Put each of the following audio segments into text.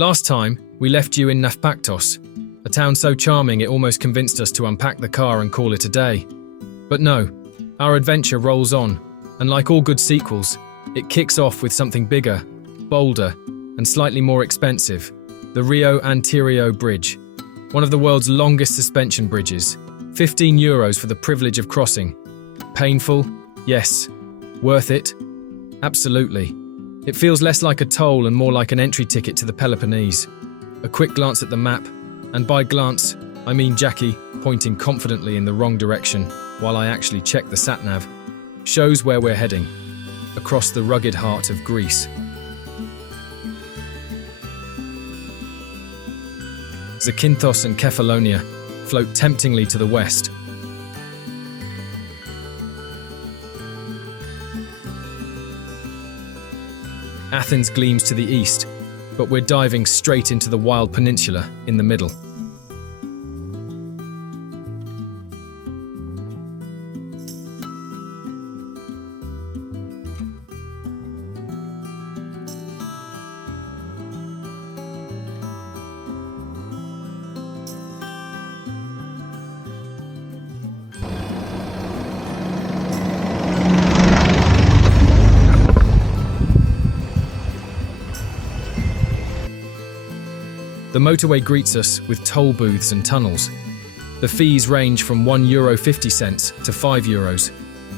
Last time, we left you in Nafpaktos, a town so charming it almost convinced us to unpack the car and call it a day. But no, our adventure rolls on, and like all good sequels, it kicks off with something bigger, bolder, and slightly more expensive: the Rio Antirio Bridge, one of the world's longest suspension bridges. €15 for the privilege of crossing. Painful? Yes. Worth it? Absolutely. It feels less like a toll and more like an entry ticket to the Peloponnese. A quick glance at the map, and by glance, I mean Jackie pointing confidently in the wrong direction while I actually check the sat-nav, shows where we're heading, across the rugged heart of Greece. Zakynthos and Kefalonia float temptingly to the west. Athens gleams to the east, but we're diving straight into the wild peninsula in the middle. The motorway greets us with toll booths and tunnels. The fees range from €1.50 to €5,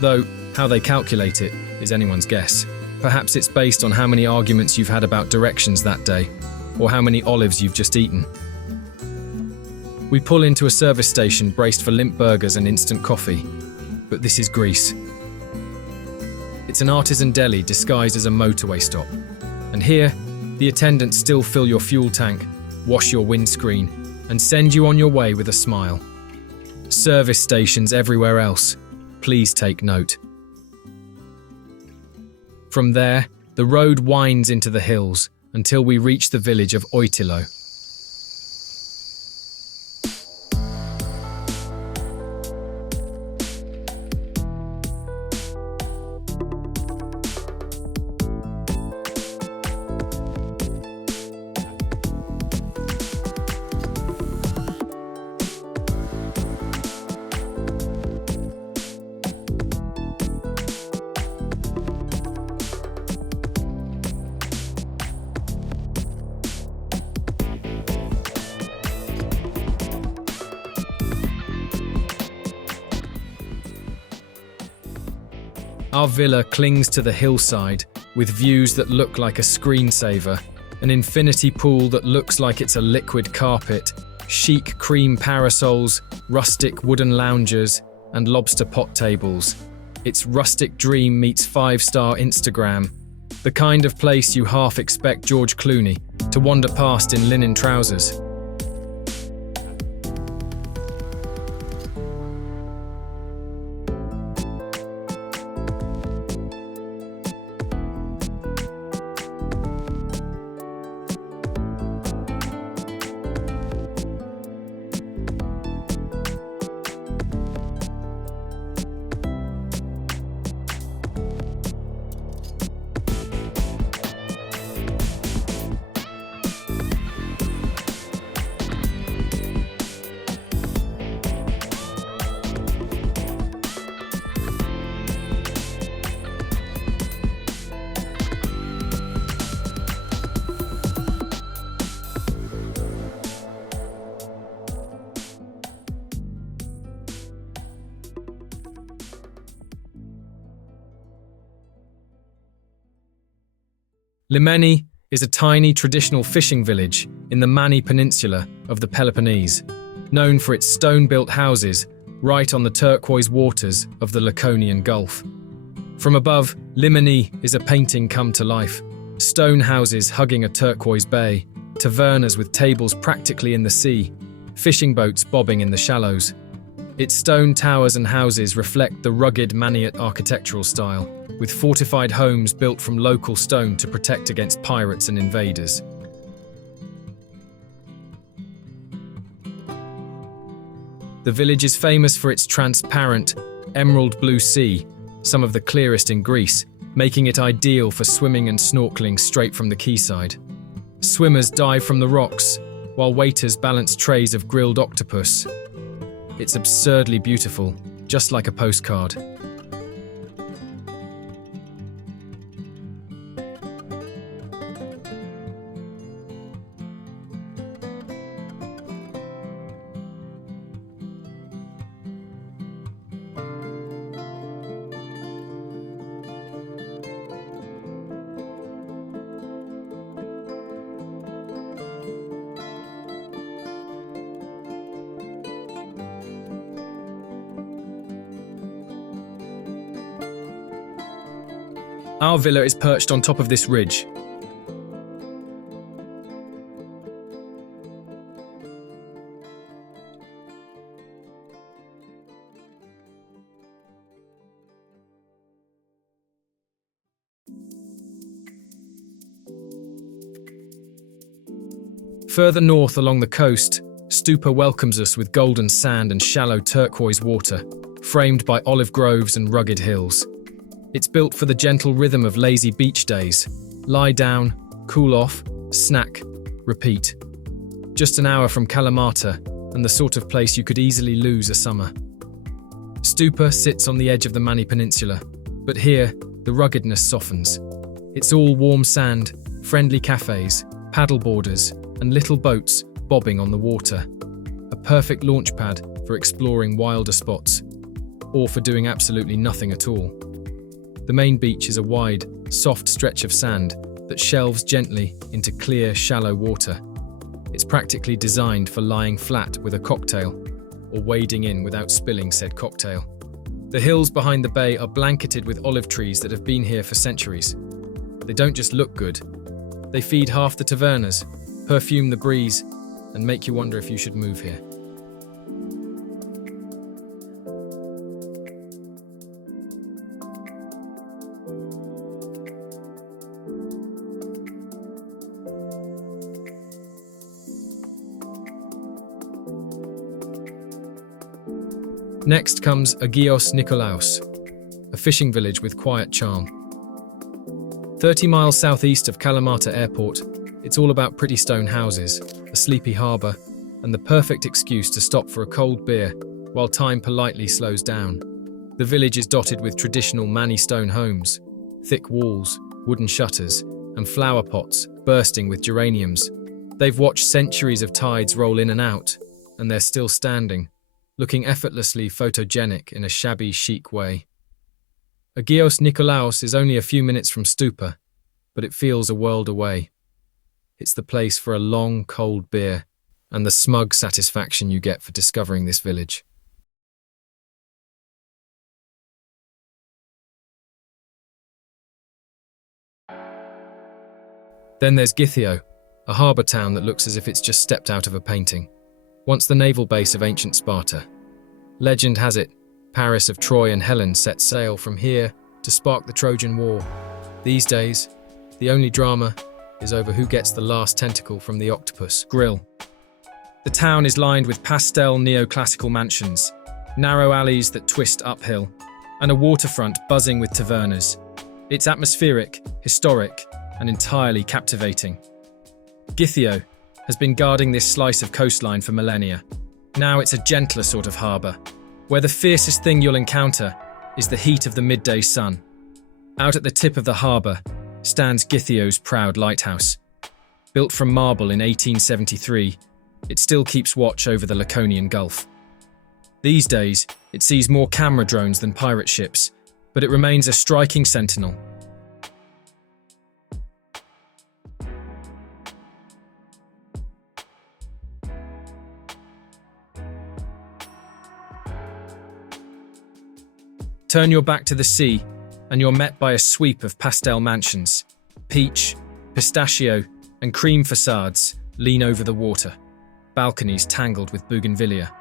though how they calculate it is anyone's guess. Perhaps it's based on how many arguments you've had about directions that day, or how many olives you've just eaten. We pull into a service station braced for limp burgers and instant coffee, but this is Greece. It's an artisan deli disguised as a motorway stop, and here, the attendants still fill your fuel tank, wash your windscreen, and send you on your way with a smile. Service stations everywhere else, please take note. From there, the road winds into the hills until we reach the village of Oitylo. Our villa clings to the hillside with views that look like a screensaver, an infinity pool that looks like it's a liquid carpet, chic cream parasols, rustic wooden loungers, and lobster pot tables. It's rustic dream meets five-star Instagram, the kind of place you half expect George Clooney to wander past in linen trousers. Limeni is a tiny traditional fishing village in the Mani Peninsula of the Peloponnese, known for its stone-built houses right on the turquoise waters of the Laconian Gulf. From above, Limeni is a painting come to life. Stone houses hugging a turquoise bay, tavernas with tables practically in the sea, fishing boats bobbing in the shallows. Its stone towers and houses reflect the rugged Maniot architectural style, with fortified homes built from local stone to protect against pirates and invaders. The village is famous for its transparent, emerald blue sea, some of the clearest in Greece, making it ideal for swimming and snorkeling straight from the quayside. Swimmers dive from the rocks, while waiters balance trays of grilled octopus. It's absurdly beautiful, just like a postcard. Our villa is perched on top of this ridge. Further north along the coast, Stoupa welcomes us with golden sand and shallow turquoise water, framed by olive groves and rugged hills. It's built for the gentle rhythm of lazy beach days. Lie down, cool off, snack, repeat. Just an hour from Kalamata, and the sort of place you could easily lose a summer. Stoupa sits on the edge of the Mani Peninsula, but here, the ruggedness softens. It's all warm sand, friendly cafes, paddleboarders, and little boats bobbing on the water. A perfect launch pad for exploring wilder spots, or for doing absolutely nothing at all. The main beach is a wide, soft stretch of sand that shelves gently into clear, shallow water. It's practically designed for lying flat with a cocktail, or wading in without spilling said cocktail. The hills behind the bay are blanketed with olive trees that have been here for centuries. They don't just look good. They feed half the tavernas, perfume the breeze, and make you wonder if you should move here. Next comes Agios Nikolaos, a fishing village with quiet charm. 30 miles southeast of Kalamata Airport, it's all about pretty stone houses, a sleepy harbour, and the perfect excuse to stop for a cold beer while time politely slows down. The village is dotted with traditional Mani stone homes, thick walls, wooden shutters, and flower pots bursting with geraniums. They've watched centuries of tides roll in and out, and they're still standing, looking effortlessly photogenic in a shabby chic way. Agios Nikolaos is only a few minutes from Stoupa, but it feels a world away. It's the place for a long, cold beer and the smug satisfaction you get for discovering this village. Then there's Gythio, a harbour town that looks as if it's just stepped out of a painting. Once the naval base of ancient Sparta. Legend has it, Paris of Troy and Helen set sail from here to spark the Trojan War. These days, the only drama is over who gets the last tentacle from the octopus grill. The town is lined with pastel neoclassical mansions, narrow alleys that twist uphill, and a waterfront buzzing with tavernas. It's atmospheric, historic, and entirely captivating. Gythio has been guarding this slice of coastline for millennia. Now it's a gentler sort of harbour, where the fiercest thing you'll encounter is the heat of the midday sun. Out at the tip of the harbour stands Gythio's proud lighthouse. Built from marble in 1873, it still keeps watch over the Laconian Gulf. These days, it sees more camera drones than pirate ships, but it remains a striking sentinel. Turn your back to the sea, and you're met by a sweep of pastel mansions. Peach, pistachio, and cream facades lean over the water, balconies tangled with bougainvillea.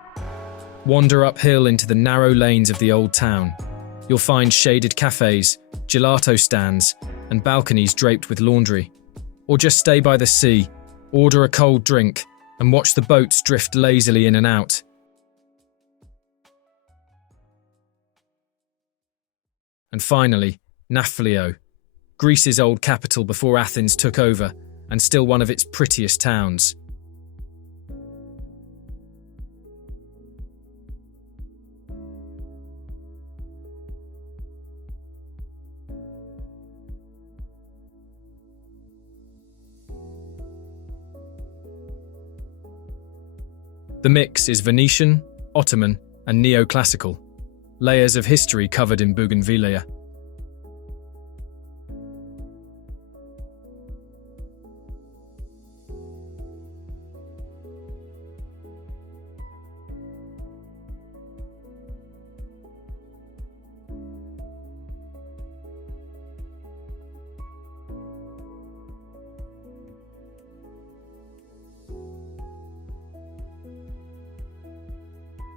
Wander uphill into the narrow lanes of the old town. You'll find shaded cafes, gelato stands, and balconies draped with laundry. Or just stay by the sea, order a cold drink, and watch the boats drift lazily in and out. And finally, Nafplio, Greece's old capital before Athens took over, and still one of its prettiest towns. The mix is Venetian, Ottoman, and neoclassical, layers of history covered in bougainvillea.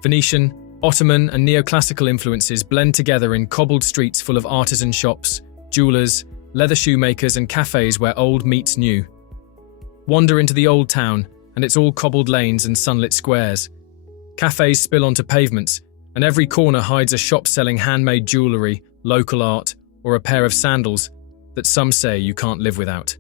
Venetian, Ottoman, and neoclassical influences blend together in cobbled streets full of artisan shops, jewelers, leather shoemakers, and cafes where old meets new. Wander into the old town, and it's all cobbled lanes and sunlit squares. Cafes spill onto pavements, and every corner hides a shop selling handmade jewellery, local art, or a pair of sandals that some say you can't live without.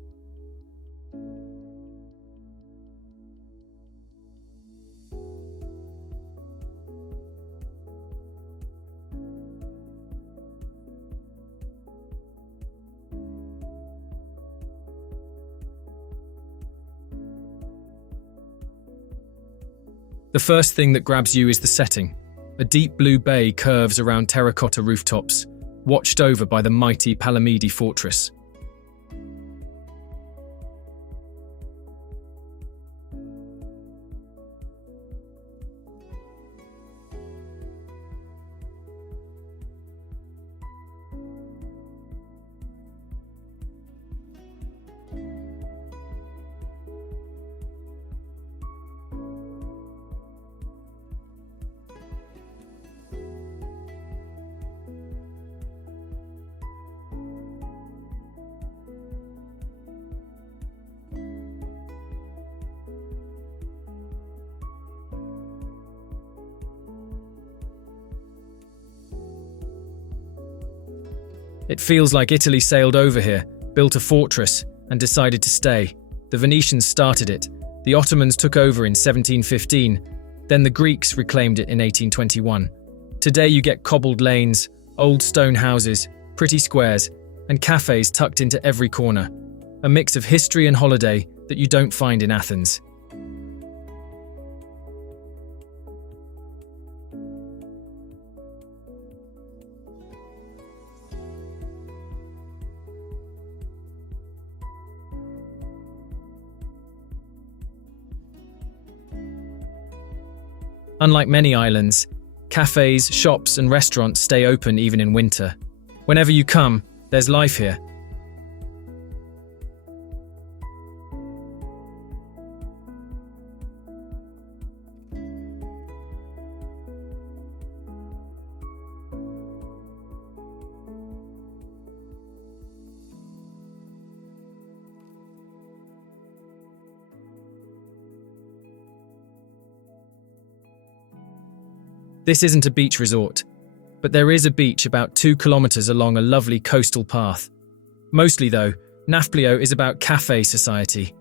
The first thing that grabs you is the setting. A deep blue bay curves around terracotta rooftops, watched over by the mighty Peloponnese fortress. It feels like Italy sailed over here, built a fortress, and decided to stay. The Venetians started it, the Ottomans took over in 1715, then the Greeks reclaimed it in 1821. Today you get cobbled lanes, old stone houses, pretty squares, and cafes tucked into every corner. A mix of history and holiday that you don't find in Athens. Unlike many islands, cafes, shops, and restaurants stay open even in winter. Whenever you come, there's life here. This isn't a beach resort, but there is a beach about 2 kilometers along a lovely coastal path. Mostly though, Nafplio is about cafe society,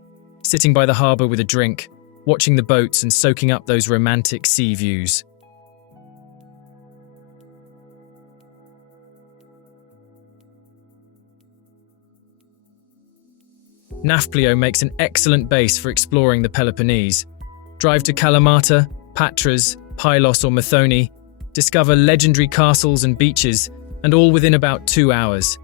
sitting by the harbour with a drink, watching the boats and soaking up those romantic sea views. Nafplio makes an excellent base for exploring the Peloponnese. Drive to Kalamata, Patras, Pylos or Methone, discover legendary castles and beaches, and all within about 2 hours.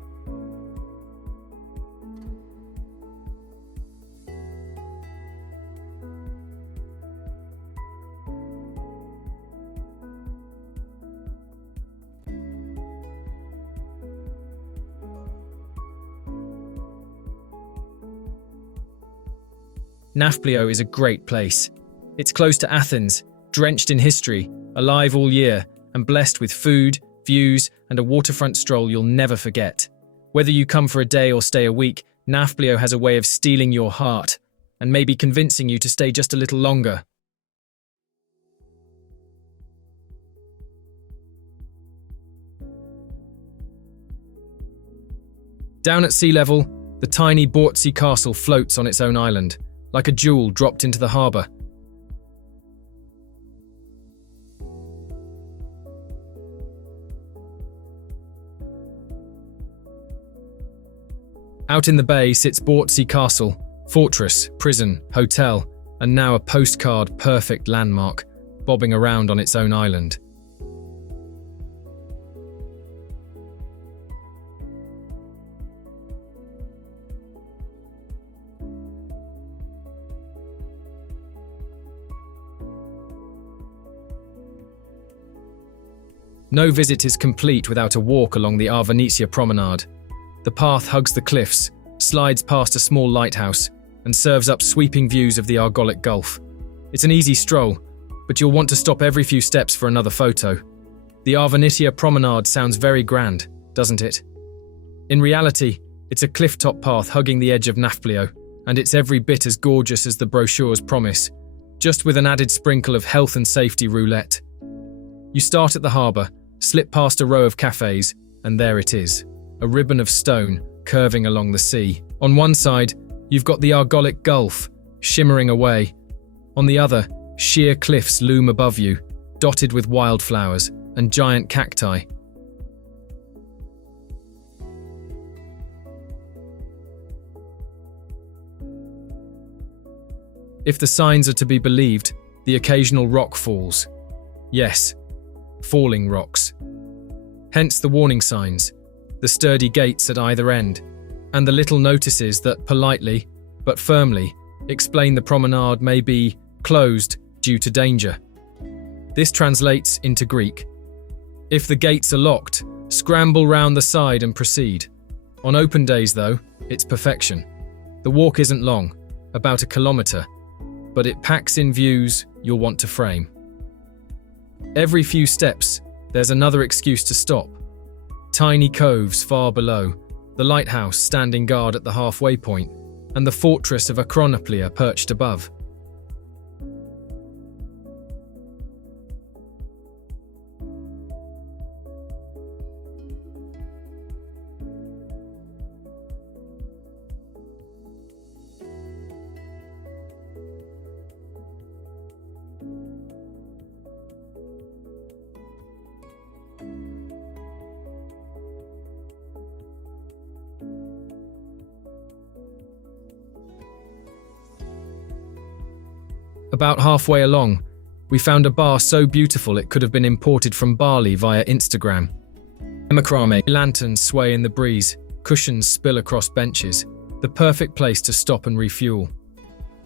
Nafplio is a great place. It's close to Athens, drenched in history, alive all year, and blessed with food, views, and a waterfront stroll you'll never forget. Whether you come for a day or stay a week, Nafplio has a way of stealing your heart, and maybe convincing you to stay just a little longer. Down at sea level, the The tiny Bortzi castle floats on its own island, like a jewel dropped into the harbour. Out in the bay sits Bortzi Castle, fortress, prison, hotel, and now a postcard-perfect landmark, bobbing around on its own island. No visit is complete without a walk along the Venetia promenade. The path hugs the cliffs, slides past a small lighthouse, and serves up sweeping views of the Argolic Gulf. It's an easy stroll, but you'll want to stop every few steps for another photo. The Venetia promenade sounds very grand, doesn't it? In reality, it's a cliff-top path hugging the edge of Nafplio, and it's every bit as gorgeous as the brochures promise, just with an added sprinkle of health and safety roulette. You start at the harbour, slip past a row of cafes, and there it is, a ribbon of stone curving along the sea. On one side, you've got the Argolic Gulf, shimmering away. On the other, sheer cliffs loom above you, dotted with wildflowers and giant cacti. If the signs are to be believed, the occasional rock falls. Yes, falling rocks. Hence the warning signs, the sturdy gates at either end, and the little notices that politely, but firmly, explain the promenade may be closed due to danger. This translates into Greek. If the gates are locked, scramble round the side and proceed. On open days, though, it's perfection. The walk isn't long, about 1 kilometre, but it packs in views you'll want to frame. Every few steps, there's another excuse to stop. Tiny coves far below, the lighthouse standing guard at the halfway point, and the fortress of Nafpaktos perched above. About halfway along, we found a bar so beautiful it could have been imported from Bali via Instagram. Macrame lanterns sway in the breeze, cushions spill across benches, the perfect place to stop and refuel.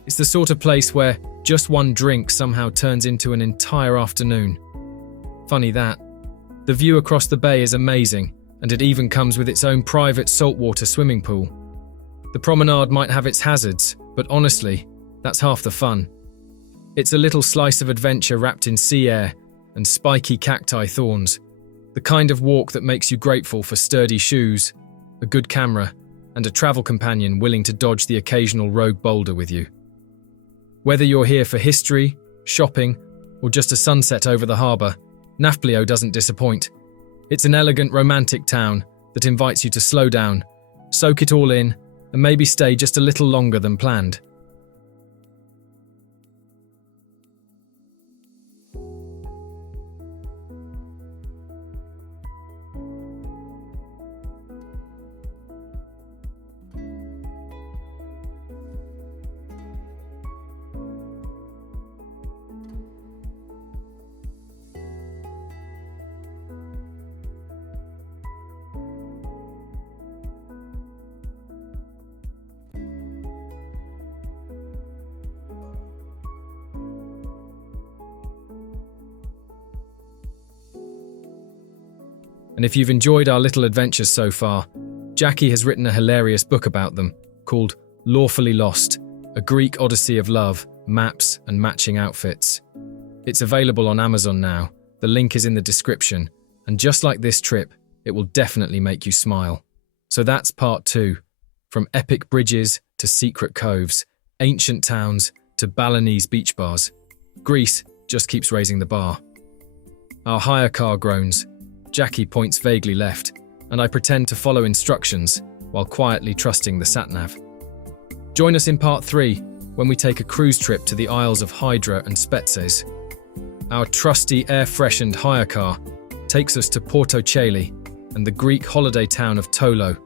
It's the sort of place where just one drink somehow turns into an entire afternoon. Funny that. The view across the bay is amazing, and it even comes with its own private saltwater swimming pool. The promenade might have its hazards, but honestly, that's half the fun. It's a little slice of adventure wrapped in sea air and spiky cacti thorns, the kind of walk that makes you grateful for sturdy shoes, a good camera, and a travel companion willing to dodge the occasional rogue boulder with you. Whether you're here for history, shopping, or just a sunset over the harbour, Nafplio doesn't disappoint. It's an elegant, romantic town that invites you to slow down, soak it all in, and maybe stay just a little longer than planned. And if you've enjoyed our little adventures so far, Jackie has written a hilarious book about them called Lawfully Lost, a Greek odyssey of love, maps, and matching outfits. It's available on Amazon now. The link is in the description. And just like this trip, it will definitely make you smile. So that's part 2. From epic bridges to secret coves, ancient towns to Balinese beach bars. Greece just keeps raising the bar. Our hire car groans. Jackie points vaguely left, and I pretend to follow instructions, while quietly trusting the sat-nav. Join us in part 3 when we take a cruise trip to the Isles of Hydra and Spetses. Our trusty air-freshened hire car takes us to Porto Coeli and the Greek holiday town of Tylo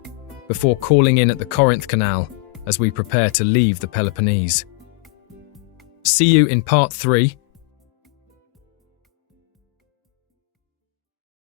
before calling in at the Corinth Canal as we prepare to leave the Peloponnese. See you in part 3